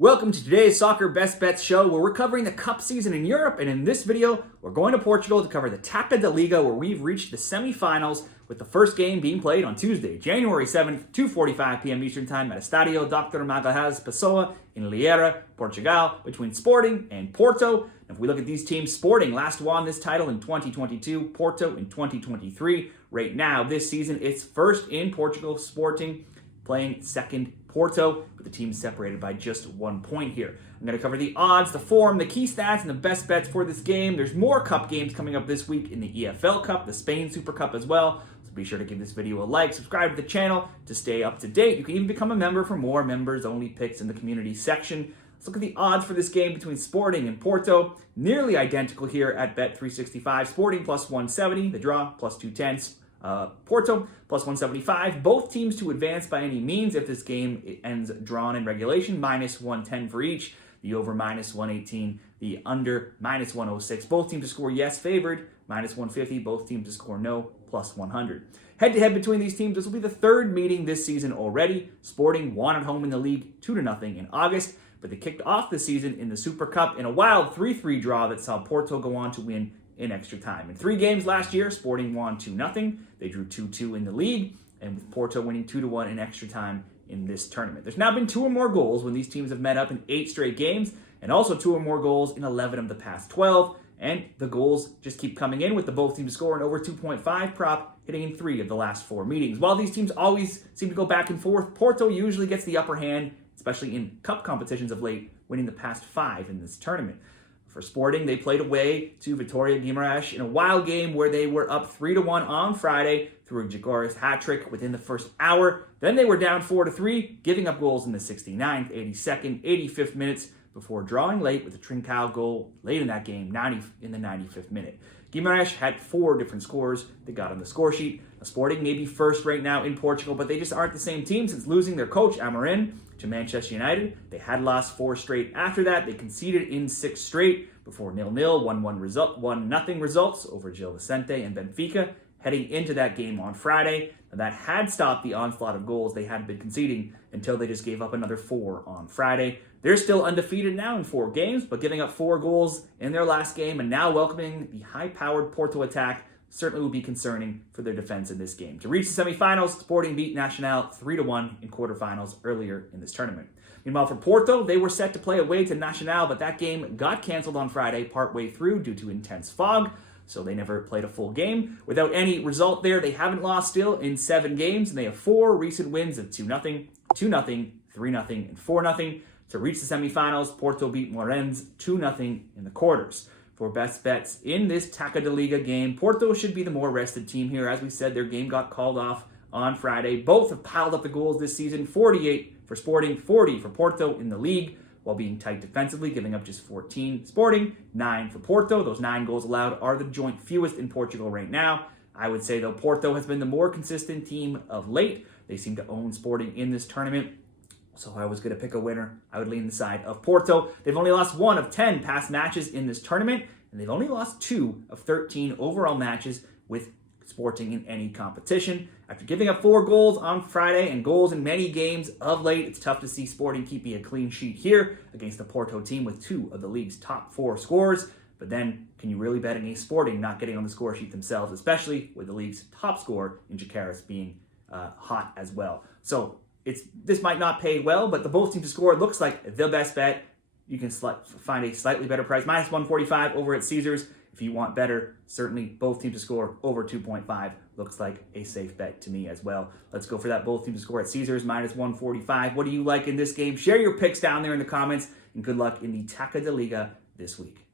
Welcome to today's Soccer Best Bets show where we're covering the Cup season in Europe, and in this video we're going to Portugal to cover the Taça da Liga, where we've reached the semifinals with the first game being played on Tuesday, January 7th, 2:45 p.m. Eastern Time at Estádio Dr. Magalhães Pessoa in Lieira, Portugal, between Sporting and Porto. And if we look at these teams, Sporting last won this title in 2022, Porto in 2023. Right now, this season, it's first in Portugal, Sporting playing second Porto, with the teams separated by just 1 point here. I'm going to cover the odds, the form, the key stats, and the best bets for this game. There's more Cup games coming up this week in the EFL Cup, the Spain Super Cup as well. So be sure to give this video a like, subscribe to the channel to stay up to date. You can even become a member for more members-only picks in the community section. Let's look at the odds for this game between Sporting and Porto. Nearly identical here at Bet365. Sporting plus 170, the draw plus 210. Porto plus 175. Both teams to advance by any means if this game ends drawn in regulation. Minus 110 for each. The over minus 118. The under minus 106. Both teams to score yes favored. Minus 150. Both teams to score no. Plus 100. Head-to-head between these teams. This will be the third meeting this season already. Sporting won at home in the league 2-0 in August, but they kicked off the season in the Super Cup in a wild 3-3 draw that saw Porto go on to win in extra time. In 3 games last year, Sporting won 2-0. They drew 2-2 in the league, and with Porto winning 2-1 in extra time in this tournament. There's now been 2 or more goals when these teams have met up in 8 straight games, and also 2 or more goals in 11 of the past 12. And the goals just keep coming in, with the both teams scoring over 2.5 prop hitting in 3 of the last 4 meetings. While these teams always seem to go back and forth, Porto usually gets the upper hand, especially in cup competitions of late, winning the past 5 in this tournament. For Sporting, they played away to Vitória Guimarães in a wild game where they were up 3-1 on Friday through a Dragoes hat trick within the first hour. Then they were down 4-3, giving up goals in the 69th, 82nd, 85th minutes before drawing late with a Trincao goal late in that game, in the 95th minute. Guimarães had 4 different scores that got on the score sheet. Sporting may be first right now in Portugal, but they just aren't the same team since losing their coach, Amorim, to Manchester United. They had lost 4 straight after that. They conceded in 6 straight before 0-0, 1-0 results over Gil Vicente and Benfica heading into that game on Friday. And that had stopped the onslaught of goals they had been conceding until they just gave up another 4 on Friday. They're still undefeated now in 4 games, but giving up 4 goals in their last game and now welcoming the high-powered Porto attack certainly will be concerning for their defense in this game. To reach the semifinals, Sporting beat Nacional 3-1 in quarterfinals earlier in this tournament. Meanwhile, for Porto, they were set to play away to Nacional, but that game got canceled on Friday partway through due to intense fog, so they never played a full game. Without any result there, they haven't lost still in 7 games, and they have 4 recent wins of 2-0, 2-0, 3-0, and 4-0. To reach the semifinals, Porto beat Morenz 2-0 in the quarters. For best bets in this Taça da Liga game, Porto should be the more rested team here. As we said, their game got called off on Friday. Both have piled up the goals this season, 48 for Sporting, 40 for Porto in the league, while being tight defensively, giving up just 14 Sporting, 9 for Porto. Those 9 goals allowed are the joint fewest in Portugal right now. I would say, though, Porto has been the more consistent team of late. They seem to own Sporting in this tournament. So if I was going to pick a winner, I would lean the side of Porto. They've only lost 1 of 10 past matches in this tournament, and they've only lost 2 of 13 overall matches with Sporting in any competition. After giving up 4 goals on Friday and goals in many games of late, it's tough to see Sporting keeping a clean sheet here against the Porto team with 2 of the league's top 4 scorers. But then, can you really bet against Sporting not getting on the score sheet themselves, especially with the league's top scorer in Jacaris being hot as well? So this might not pay well, but the both teams to score looks like the best bet. You can find a slightly better price, minus 145 over at Caesars. If you want better, certainly both teams to score over 2.5 looks like a safe bet to me as well. Let's go for that both teams to score at Caesars, minus 145. What do you like in this game? Share your picks down there in the comments, and good luck in the Taça da Liga this week.